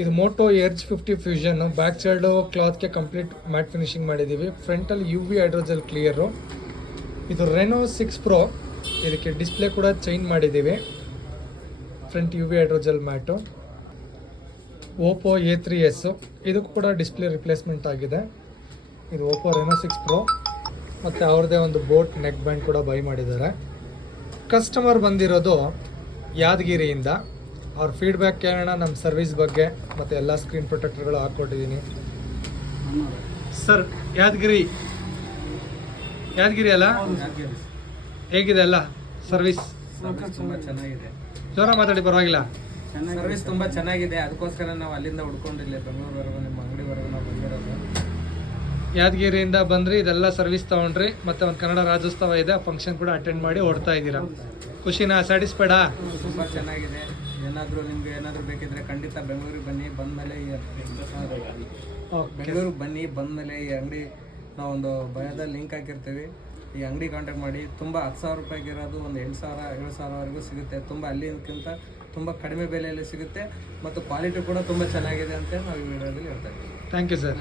ಇದು Moto edge 50 fusion. Back side ಕ್ಲಾತ್ಗೆ complete matte finishing ಮಾಡಿದ್ದೀವಿ. ಫ್ರಂಟಲ್ಲಿ UV ಹೈಡ್ರೋಜೆಲ್ ಕ್ಲಿಯರು. ಇದು ರೆನೋ 6 Pro. ಇದಕ್ಕೆ ಡಿಸ್ಪ್ಲೇ ಕೂಡ ಚೇಂಜ್ ಮಾಡಿದ್ದೀವಿ. Front UV hydrogel matte. Oppo A3s, ಇದಕ್ಕೂ ಕೂಡ ಡಿಸ್ಪ್ಲೇ ರಿಪ್ಲೇಸ್ಮೆಂಟ್ ಆಗಿದೆ. ಇದು ಓಪೋ ರೆನೋ 6 Pro. ಮತ್ತು ಅವ್ರದ್ದೇ ಒಂದು ಬೋಟ್ ನೆಕ್ ಬ್ಯಾಂಡ್ ಕೂಡ ಬೈ ಮಾಡಿದ್ದಾರೆ. ಕಸ್ಟಮರ್ ಬಂದಿರೋದು ಯಾದಗಿರಿಯಿಂದ. ಅವ್ರ ಫೀಡ್ಬ್ಯಾಕ್ ಕೇಳೋಣ ನಮ್ಮ ಸರ್ವಿಸ್ ಬಗ್ಗೆ, ಮತ್ತು ಎಲ್ಲ ಸ್ಕ್ರೀನ್ ಪ್ರೊಟೆಕ್ಟರ್ಗಳು ಹಾಕ್ಕೊಟ್ಟಿದ್ದೀನಿ. ಸರ್, ಯಾದಗಿರಿ ಅಲ್ಲ, ಹೇಗಿದೆ ಅಲ್ಲ ಸರ್ವಿಸ್? ತುಂಬಾ ಚೆನ್ನಾಗಿದೆ. ಜೋರ ಮಾತಾಡಿ, ಪರವಾಗಿಲ್ಲ. ಸರ್ವಿಸ್ ತುಂಬಾ ಚೆನ್ನಾಗಿದೆ. ಅದಕ್ಕೋಸ್ಕರ ನಾವು ಅಲ್ಲಿಂದ ಹುಡ್ಕೊಂಡಿಲ್ಲ ಬೆಂಗಳೂರುವರೆಗೂ, ನಿಮ್ಮ ಅಂಗಡಿವರೆಗೂ ನಾವು ಬಂದಿರೋದು. ಯಾದಗಿರಿಯಿಂದ ಬಂದ್ರಿ, ಇದೆಲ್ಲ ಸರ್ವಿಸ್ ತೊಗೊಂಡ್ರಿ, ಮತ್ತು ಒಂದು ಕನ್ನಡ ರಾಜ್ಯೋತ್ಸವ ಇದೆ, ಆ ಫಂಕ್ಷನ್ ಕೂಡ ಅಟೆಂಡ್ ಮಾಡಿ ಓಡ್ತಾ ಇದ್ದೀರಾ. ಖುಷಿನಾ? ಸ್ಯಾಟಿಸ್ಫೈಡಾ? ತುಂಬ ಚೆನ್ನಾಗಿದೆ. ನಿಮ್ಗೆ ಏನಾದರೂ ಬೇಕಿದ್ರೆ ಖಂಡಿತ ಬೆಂಗಳೂರಿಗೆ ಬನ್ನಿ. ಬಂದಮೇಲೆ ಈ ಅಂಗಡಿ ನಾವೊಂದು ಭಯದಲ್ಲಿ ಲಿಂಕ್ ಹಾಕಿರ್ತೀವಿ. ಈ ಅಂಗಡಿ ಕಾಂಟ್ಯಾಕ್ಟ್ ಮಾಡಿ. ತುಂಬ 10,000 ರೂಪಾಯಿಗೆ ಇರೋದು ಒಂದು 8,000-7,000ವರೆಗೂ ಸಿಗುತ್ತೆ. ತುಂಬ ಅಲ್ಲಿಗಿಂತ ತುಂಬ ಕಡಿಮೆ ಬೆಲೆಯಲ್ಲಿ ಸಿಗುತ್ತೆ, ಮತ್ತು ಕ್ವಾಲಿಟಿ ಕೂಡ ತುಂಬ ಚೆನ್ನಾಗಿದೆ ಅಂತ ನಾವು ಈ ವಿಡಿಯೋದಲ್ಲಿ ಹೇಳ್ತಾ ಇದ್ದೀವಿ. Thank you sir.